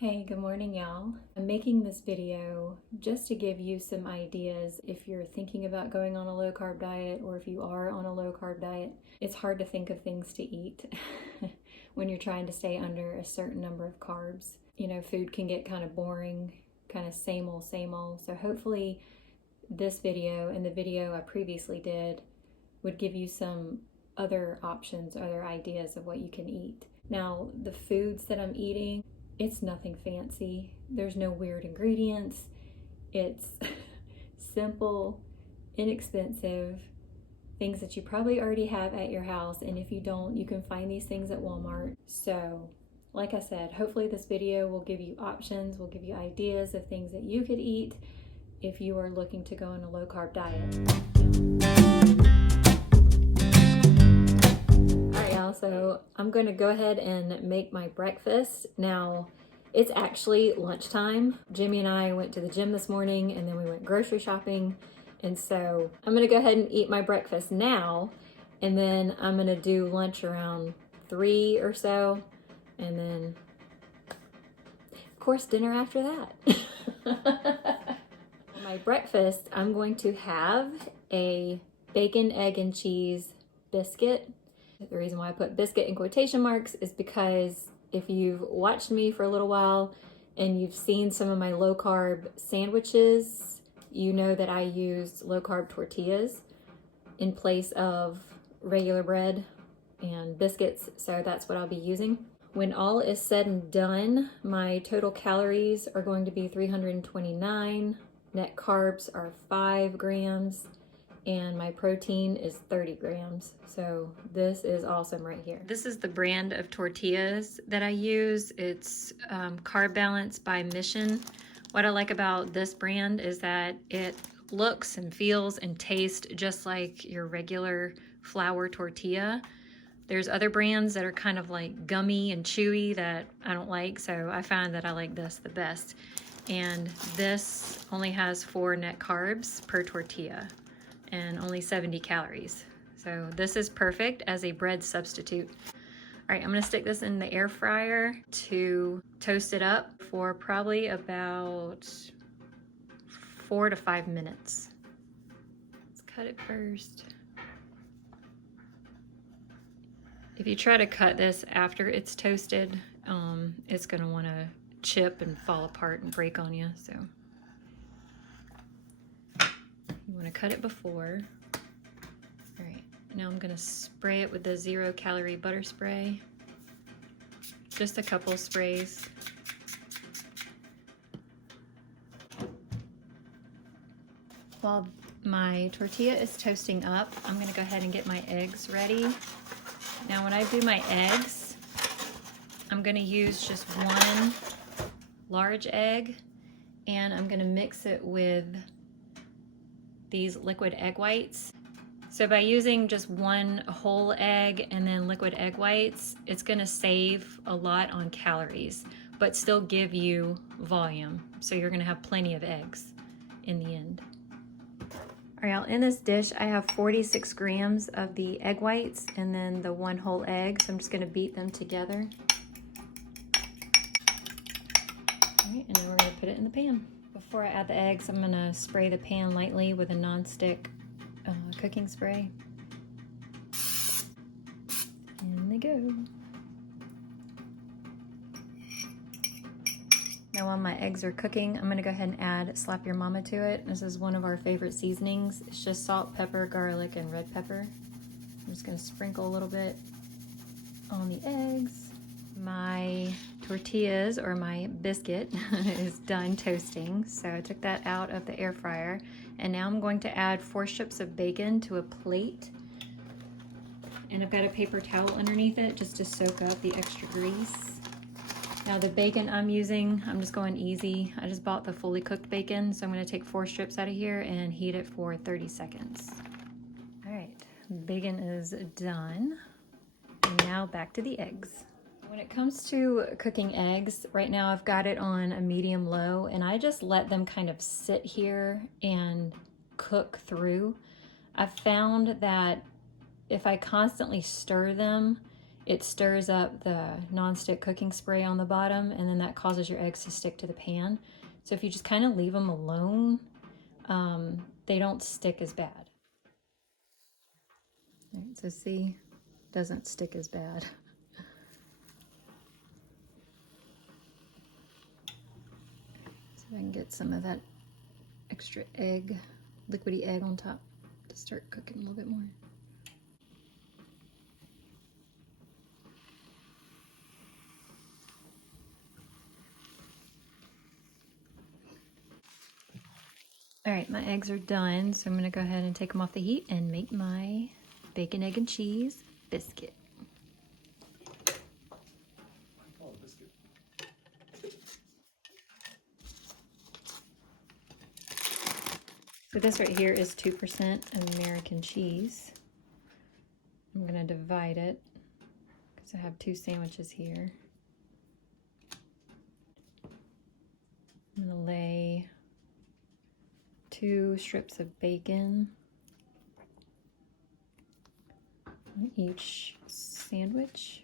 Hey, good morning, y'all. I'm making this video just to give you some ideas if you're thinking about going on a low carb diet or if you are on a low carb diet. It's hard to think of things to eat when you're trying to stay under a certain number of carbs. You know, food can get kind of boring, kind of same old, same old. So hopefully this video and the video I previously did would give you some other options, other ideas of what you can eat. Now, the foods that I'm eating, it's nothing fancy. There's no weird ingredients. It's simple, inexpensive, things that you probably already have at your house. And if you don't, you can find these things at Walmart. So, like I said, hopefully this video will give you options, will give you ideas of things that you could eat if you are looking to go on a low carb diet. So I'm going to go ahead and make my breakfast. Now, it's actually lunchtime. Jimmy and I went to the gym this morning and then we went grocery shopping. And so I'm going to go ahead and eat my breakfast now. And then I'm going to do lunch around 3 or so. And then, of course, dinner after that. My breakfast, I'm going to have a bacon, egg, and cheese biscuit. The reason why I put biscuit in quotation marks is because if you've watched me for a little while and you've seen some of my low carb sandwiches, you know that I use low carb tortillas in place of regular bread and biscuits. So that's what I'll be using. When all is said and done, my total calories are going to be 329. Net carbs are 5 grams. And my protein is 30 grams. So this is awesome right here. This is the brand of tortillas that I use. It's Carb Balance by Mission. What I like about this brand is that it looks and feels and tastes just like your regular flour tortilla. There's other brands that are kind of like gummy and chewy that I don't like, so I find that I like this the best. And this only has 4 net carbs per tortilla and only 70 calories. So this is perfect as a bread substitute. All right, I'm gonna stick this in the air fryer to toast it up for probably about 4 to 5 minutes. Let's cut it first. If you try to cut this after it's toasted, it's gonna wanna chip and fall apart and break on you, so. You want to cut it before. All right, now I'm going to spray it with the 0 calorie butter spray. Just a couple of sprays. While my tortilla is toasting up, I'm going to go ahead and get my eggs ready. Now when I do my eggs, I'm going to use just 1 large egg and I'm going to mix it with these liquid egg whites. So by using just 1 whole egg and then liquid egg whites, it's gonna save a lot on calories, but still give you volume. So you're gonna have plenty of eggs in the end. All right, in this dish, I have 46 grams of the egg whites and then the 1 whole egg. So I'm just gonna beat them together. All right, and then we're gonna put it in the pan. Before I add the eggs, I'm gonna spray the pan lightly with a non-stick cooking spray. In they go. Now while my eggs are cooking, I'm gonna go ahead and add Slap Your Mama to it. This is one of our favorite seasonings. It's just salt, pepper, garlic, and red pepper. I'm just gonna sprinkle a little bit on the eggs. My tortillas, or my biscuit, is done toasting. So I took that out of the air fryer. And now I'm going to add 4 strips of bacon to a plate. And I've got a paper towel underneath it just to soak up the extra grease. Now the bacon I'm using, I'm just going easy. I just bought the fully cooked bacon. So I'm gonna take 4 strips out of here and heat it for 30 seconds. All right, bacon is done. And now back to the eggs. When it comes to cooking eggs, right now I've got it on a medium low and I just let them kind of sit here and cook through. I've found that if I constantly stir them, it stirs up the nonstick cooking spray on the bottom, and then that causes your eggs to stick to the pan. So if you just kind of leave them alone, they don't stick as bad. All right, so see, doesn't stick as bad. So I can get some of that extra egg, liquidy egg on top to start cooking a little bit more. All right, my eggs are done, so I'm gonna go ahead and take them off the heat and make my bacon, egg, and cheese biscuit. So this right here is 2% American cheese. I'm gonna divide it because I have 2 sandwiches here. I'm gonna lay 2 strips of bacon on each sandwich.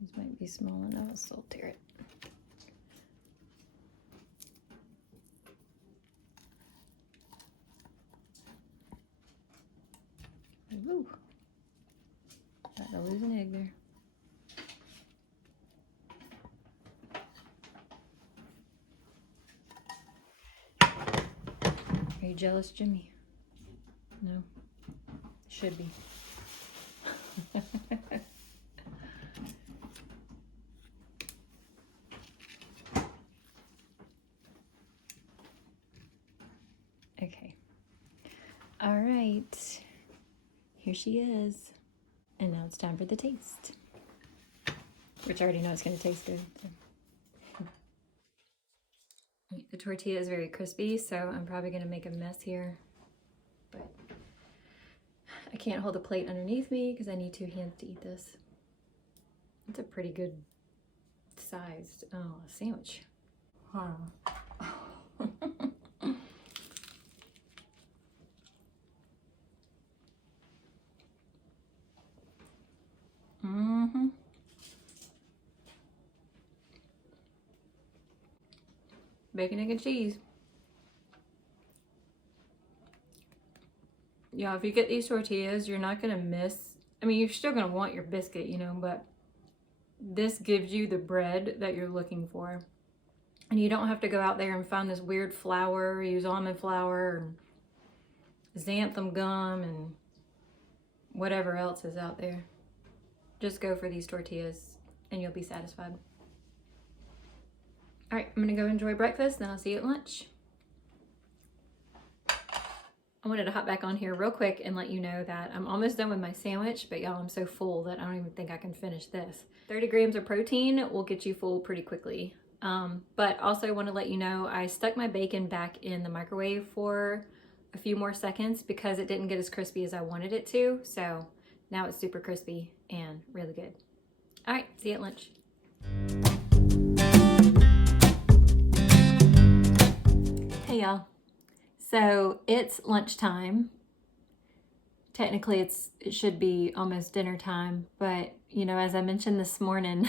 These might be small enough, I'll still tear it. Ooh, got to lose an egg there. Are you jealous, Jimmy? No? Should be. Okay. All right. Here she is. And now it's time for the taste. Which I already know it's going to taste good. So. The tortilla is very crispy, so I'm probably going to make a mess here. But I can't hold the plate underneath me because I need 2 hands to eat this. It's a pretty good sized sandwich. Huh. Mm-hmm. Bacon, egg, and cheese. Yeah, if you get these tortillas, you're not gonna miss, I mean, you're still gonna want your biscuit, you know, but this gives you the bread that you're looking for. And you don't have to go out there and find this weird flour, use almond flour, and xanthan gum, and whatever else is out there. Just go for these tortillas and you'll be satisfied. All right, I'm gonna go enjoy breakfast, then I'll see you at lunch. I wanted to hop back on here real quick and let you know that I'm almost done with my sandwich, but y'all, I'm so full that I don't even think I can finish this. 30 grams of protein will get you full pretty quickly. But also I want to let you know I stuck my bacon back in the microwave for a few more seconds because it didn't get as crispy as I wanted it to. So now it's super crispy and really good. All right, see you at lunch. Hey y'all. So it's lunchtime. Technically it should be almost dinner time, but you know, as I mentioned this morning,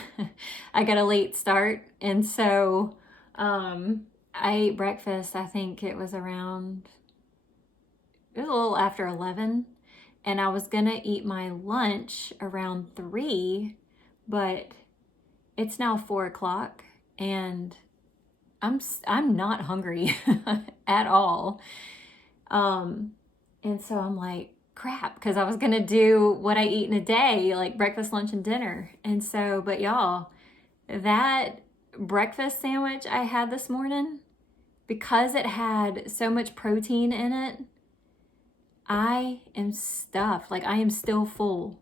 I got a late start, and so I ate breakfast. I think it was a little after 11, and I was gonna eat my lunch around 3, but it's now 4 o'clock and I'm not hungry at all. And so I'm like, crap, because I was gonna do what I eat in a day, like breakfast, lunch, and dinner. And so, but y'all, that breakfast sandwich I had this morning, because it had so much protein in it, I am stuffed. Like, I am still full.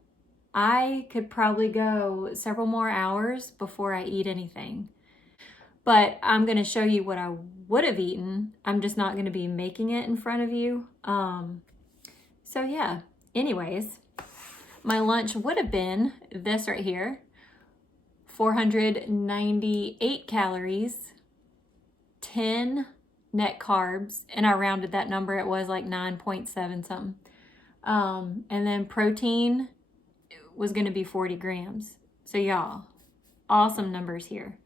I could probably go several more hours before I eat anything. But I'm going to show you what I would have eaten. I'm just not going to be making it in front of you. So yeah, anyways, my lunch would have been this right here. 498 calories, 10 net carbs, and I rounded that number. It was like 9.7 something. And then protein was going to be 40 grams. So y'all, awesome numbers here.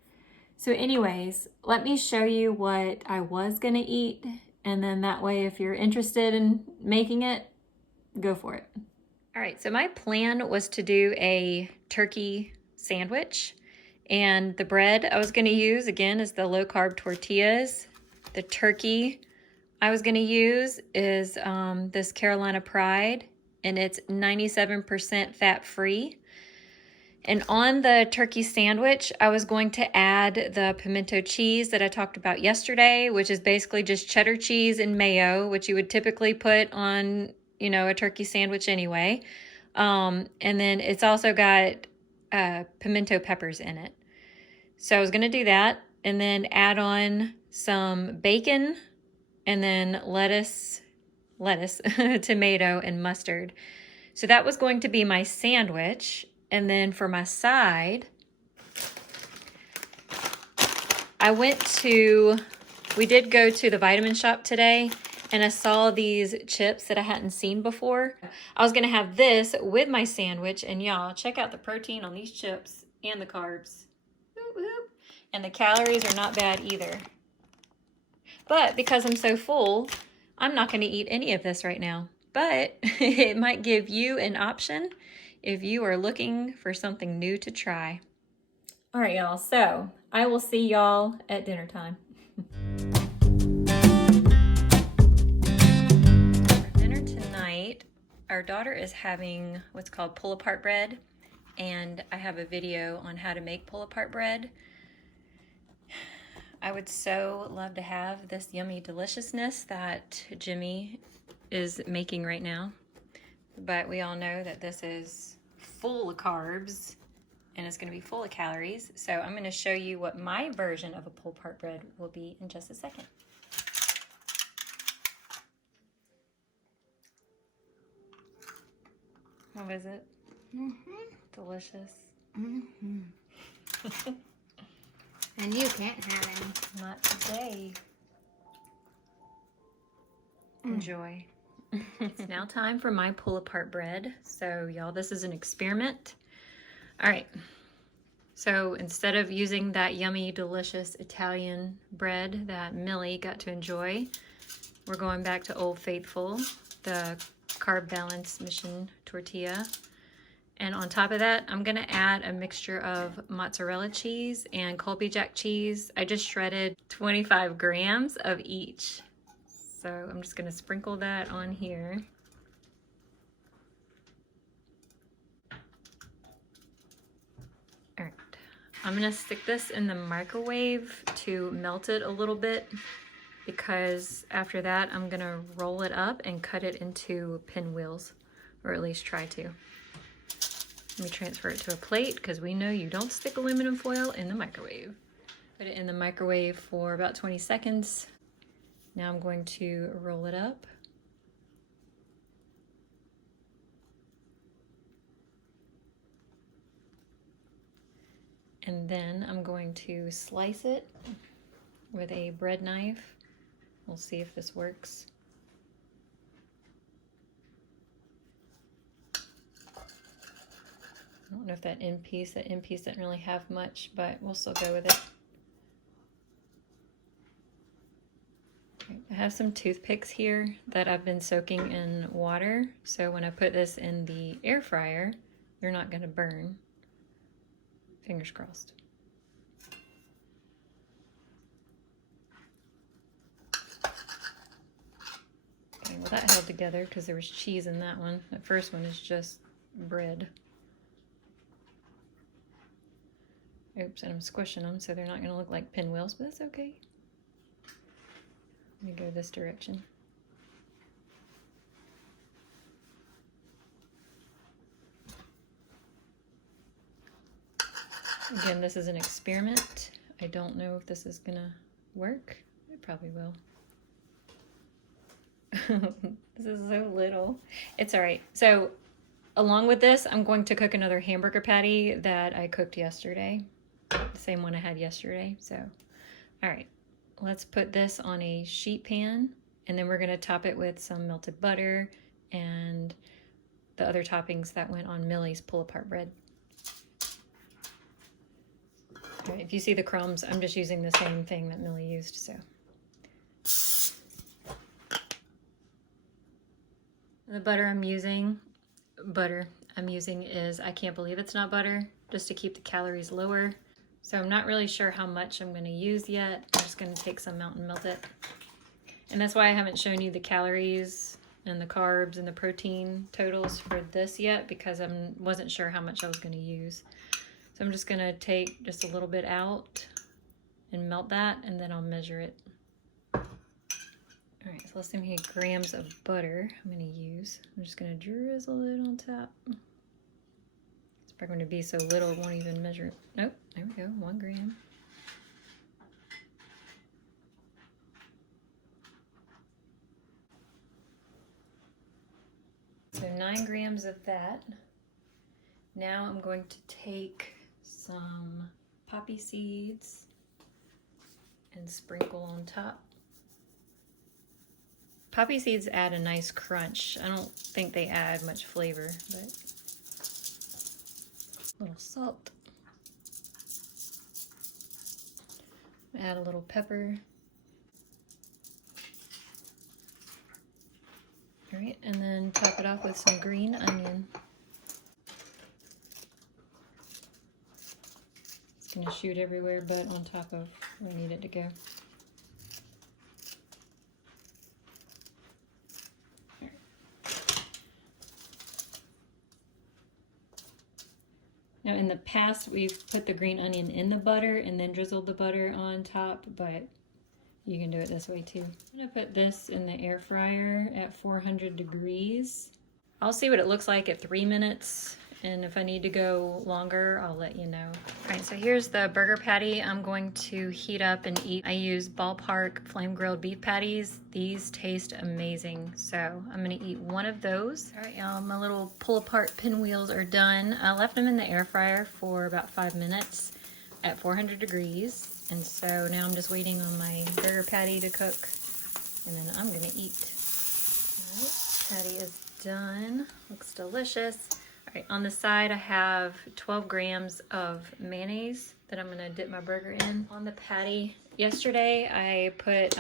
So anyways, let me show you what I was going to eat. And then that way, if you're interested in making it, go for it. All right, so my plan was to do a turkey sandwich. And the bread I was going to use, again, is the low-carb tortillas. The turkey I was going to use is this Carolina Pride, and it's 97% fat-free. And on the turkey sandwich, I was going to add the pimento cheese that I talked about yesterday, which is basically just cheddar cheese and mayo, which you would typically put on, you know, a turkey sandwich anyway. And then it's also got pimento peppers in it. So I was going to do that and then add on some bacon and then lettuce, tomato, and mustard. So that was going to be my sandwich. And then for my side, we did go to the vitamin shop today, and I saw these chips that I hadn't seen before. I was gonna have this with my sandwich, and y'all, check out the protein on these chips and the carbs. And the calories are not bad either. But because I'm so full, I'm not gonna eat any of this right now. But it might give you an option if you are looking for something new to try. All right, y'all, so I will see y'all at dinner time. For dinner tonight, our daughter is having what's called pull-apart bread, and I have a video on how to make pull-apart bread. I would so love to have this yummy deliciousness that Jimmy is making right now. But we all know that this is full of carbs and it's going to be full of calories. So I'm going to show you what my version of a pull-apart bread will be in just a second. What is it? Delicious. And you can't have any. Not today. Enjoy. It's now time for my pull-apart bread. So y'all, this is an experiment. All right. So instead of using that yummy, delicious Italian bread that Millie got to enjoy, we're going back to Old Faithful, the Carb Balance Mission tortilla. And on top of that, I'm gonna add a mixture of mozzarella cheese and Colby Jack cheese. I just shredded 25 grams of each. So I'm just gonna sprinkle that on here. All right, I'm gonna stick this in the microwave to melt it a little bit, because after that, I'm gonna roll it up and cut it into pinwheels, or at least try to. Let me transfer it to a plate, because we know you don't stick aluminum foil in the microwave. Put it in the microwave for about 20 seconds. Now I'm going to roll it up. And then I'm going to slice it with a bread knife. We'll see if this works. I don't know if that end piece didn't really have much, but we'll still go with it. I have some toothpicks here that I've been soaking in water, so when I put this in the air fryer, they're not going to burn. Fingers crossed. Okay, well that held together because there was cheese in that one. The first one is just bread. Oops, and I'm squishing them so they're not going to look like pinwheels, but that's okay. Let me go this direction. Again, this is an experiment. I don't know if this is gonna work. It probably will. This is so little. It's all right. So along with this, I'm going to cook another hamburger patty that I cooked yesterday. The same one I had yesterday. So, all right. let's put this on a sheet pan, and then we're gonna top it with some melted butter and the other toppings that went on Millie's pull-apart bread. All right, if you see the crumbs, I'm just using the same thing that Millie used, so. The butter I'm using is, I can't believe it's not butter, just to keep the calories lower. So I'm not really sure how much I'm gonna use yet. I'm just gonna take some out and melt it. And that's why I haven't shown you the calories and the carbs and the protein totals for this yet, because I wasn't sure how much I was gonna use. So I'm just gonna take just a little bit out and melt that, and then I'll measure it. All right, so let's see how many grams of butter I'm gonna use. I'm just gonna drizzle it on top. It's probably gonna be so little it won't even measure it. Nope, there we go, 1 gram. So 9 grams of that. Now I'm going to take some poppy seeds and sprinkle on top. Poppy seeds add a nice crunch. I don't think they add much flavor, but a little salt. Add a little pepper. All right, and then top it off with some green onion. It's gonna shoot everywhere but on top of where I need it to go. Now in the past, we've put the green onion in the butter and then drizzled the butter on top, but you can do it this way too. I'm gonna put this in the air fryer at 400 degrees. I'll see what it looks like at 3 minutes, and if I need to go longer, I'll let you know. All right, so here's the burger patty I'm going to heat up and eat. I use Ballpark flame grilled beef patties. These taste amazing, so I'm gonna eat one of those. All right, y'all, my little pull apart pinwheels are done. I left them in the air fryer for about 5 minutes at 400 degrees. And so now I'm just waiting on my burger patty to cook, and then I'm gonna eat. All right, patty is done. Looks delicious. All right, on the side I have 12 grams of mayonnaise that I'm gonna dip my burger in. On the patty, yesterday I put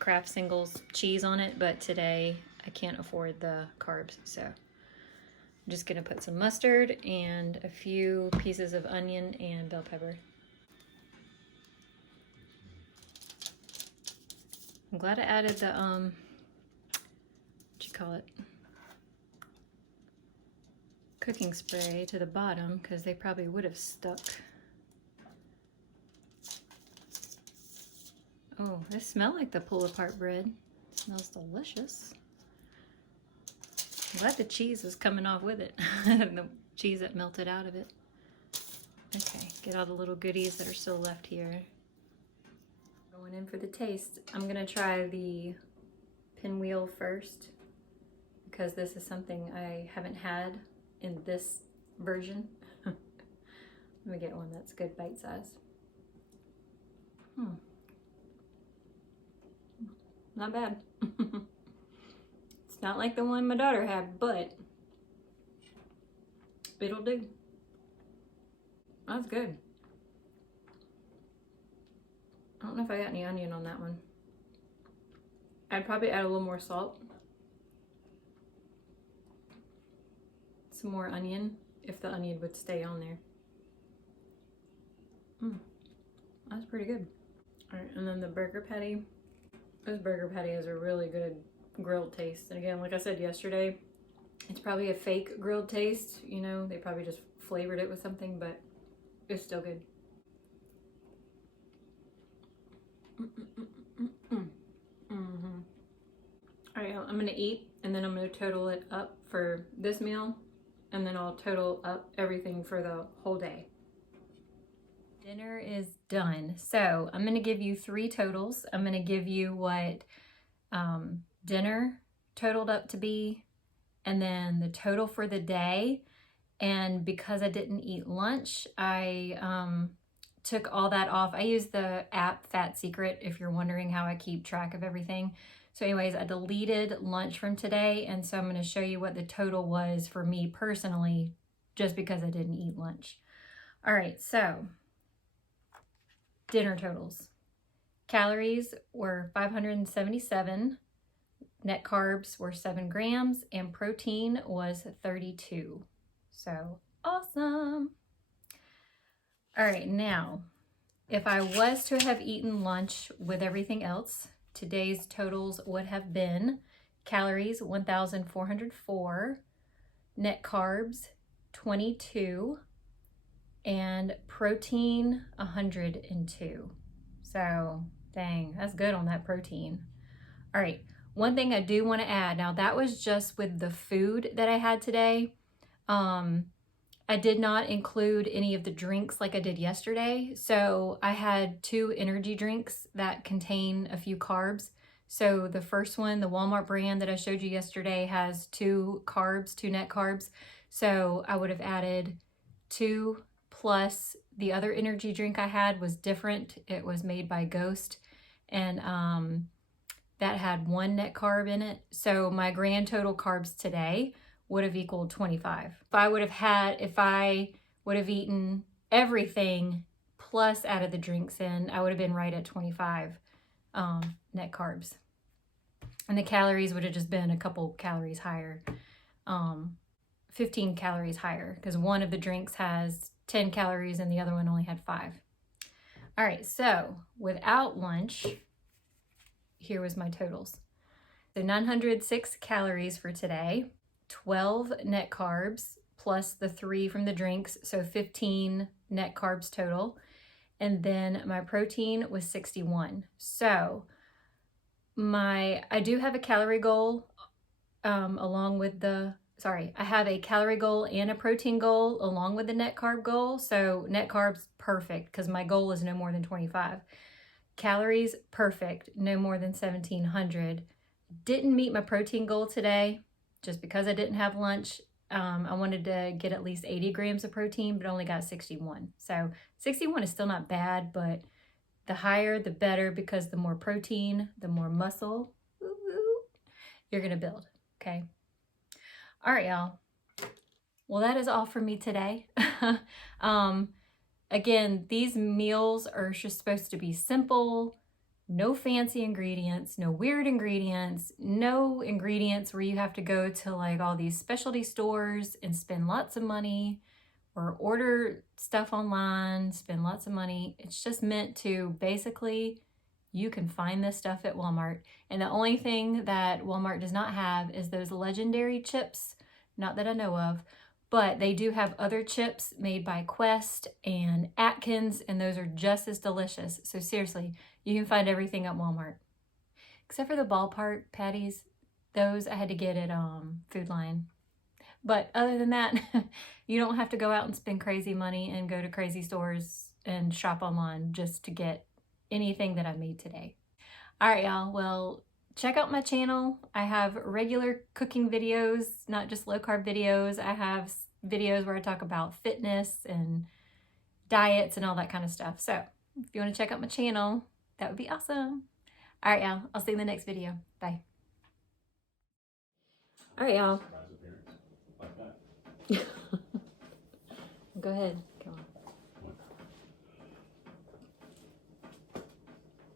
Kraft Singles cheese on it, but today I can't afford the carbs, so I'm just gonna put some mustard and a few pieces of onion and bell pepper. I'm glad I added the, what you call it, cooking spray to the bottom, because they probably would have stuck. Oh, they smell like the pull-apart bread. It smells delicious. I'm glad the cheese is coming off with it. The cheese that melted out of it. Okay, get all the little goodies that are still left here. Going in for the taste. I'm gonna try the pinwheel first, because this is something I haven't had in this version. Let me get one that's good bite size. Not bad. It's not like the one my daughter had, but it'll do. That's good. I don't know if I got any onion on that one. I'd probably add a little more salt. Some more onion, if the onion would stay on there. That's pretty good. All right, and then the burger patty. This burger patty has a really good grilled taste. And again, like I said yesterday, it's probably a fake grilled taste. You know, they probably just flavored it with something, but it's still good. All right, I'm gonna eat, and then I'm gonna total it up for this meal, and then I'll total up everything for the whole day. Dinner is done. So I'm gonna give you 3 totals. I'm gonna give you what dinner totaled up to be, and then the total for the day. And because I didn't eat lunch, I took all that off. I use the app Fat Secret if you're wondering how I keep track of everything. So anyways, I deleted lunch from today, and so I'm going to show you what the total was for me personally, just because I didn't eat lunch. All right, so dinner totals. Calories were 577, net carbs were 7 grams, and protein was 32. So awesome. All right, now, if I was to have eaten lunch with everything else, today's totals would have been calories 1,404, net carbs 22, and protein 102. So dang, that's good on that protein. All right, one thing I do want to add, now that was just with the food that I had today. I did not include any of the drinks like I did yesterday. So I had 2 energy drinks that contain a few carbs. So the first one, the Walmart brand that I showed you yesterday, has 2 carbs, 2 net carbs. So I would have added 2 plus the other energy drink I had was different. It was made by Ghost, and that had 1 net carb in it. So my grand total carbs today would have equaled 25. If I would have eaten everything plus added the drinks in, I would have been right at 25 net carbs. And the calories would have just been a couple calories higher, 15 calories higher, because one of the drinks has 10 calories and the other one only had 5. All right, so without lunch, here was my totals. So 906 calories for today, 12 net carbs plus the 3 from the drinks, so 15 net carbs total. And then my protein was 61. So I do have a calorie goal along with the, I have a calorie goal and a protein goal along with the net carb goal. So net carbs, perfect, because my goal is no more than 25. Calories, perfect, no more than 1,700. Didn't meet my protein goal today just because I didn't have lunch. I wanted to get at least 80 grams of protein, but only got 61. So 61 is still not bad, but the higher, the better, because the more protein, the more muscle you're going to build, okay? All right, y'all. Well, that is all for me today. Again, these meals are just supposed to be simple, no fancy ingredients, no weird ingredients, no ingredients where you have to go to like all these specialty stores and spend lots of money, or order stuff online, spend lots of money. It's just meant to basically, you can find this stuff at Walmart. And the only thing that Walmart does not have is those legendary chips, not that I know of, but they do have other chips made by Quest and Atkins, and those are just as delicious. So seriously, you can find everything at Walmart. Except for the ballpark patties, those I had to get at Food Lion. But other than that, you don't have to go out and spend crazy money and go to crazy stores and shop online just to get anything that I made today. All right, y'all. Well, check out my channel. I have regular cooking videos, not just low carb videos. I have videos where I talk about fitness and diets and all that kind of stuff. So if you want to check out my channel, that would be awesome. All right, y'all. I'll see you in the next video. Bye. All right, y'all. Go ahead. Come on.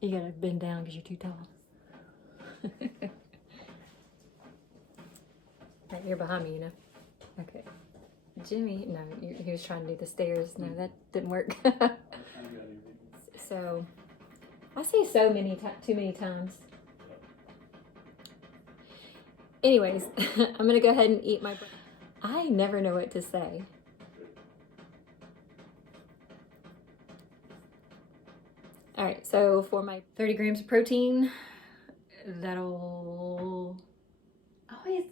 You gotta bend down because you're too tall. Right, you're behind me, you know. Okay. Jimmy, no, he was trying to do the stairs. No, that didn't work. So, I say so many too many times. Anyways, I'm gonna go ahead and eat my breakfast. I never know what to say. All right, so for my 30 grams of protein, that'll always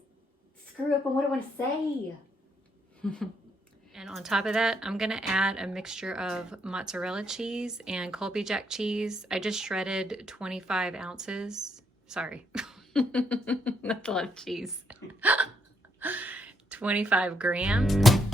screw up on what I want to say. And on top of that, I'm gonna add a mixture of mozzarella cheese and Colby Jack cheese. I just shredded 25 ounces. Sorry, not a lot of cheese. 25 grams.